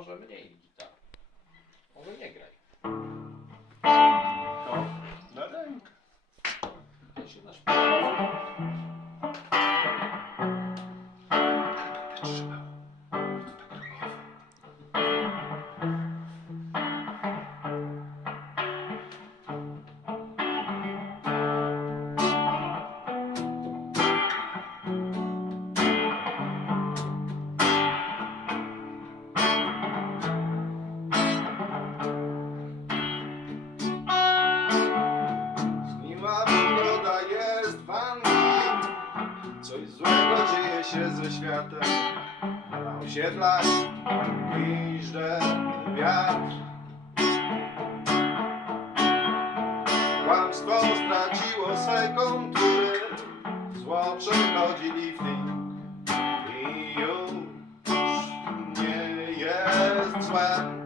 może mniej gitar. Może nie graj. To na rękę. Ja się nasz... Trzymał. Coś złego dzieje się ze światem. Na osiedlach piszże wiatr. Kłamstwo straciło swe kontury Zło przychodzi lifting I już nie jest złe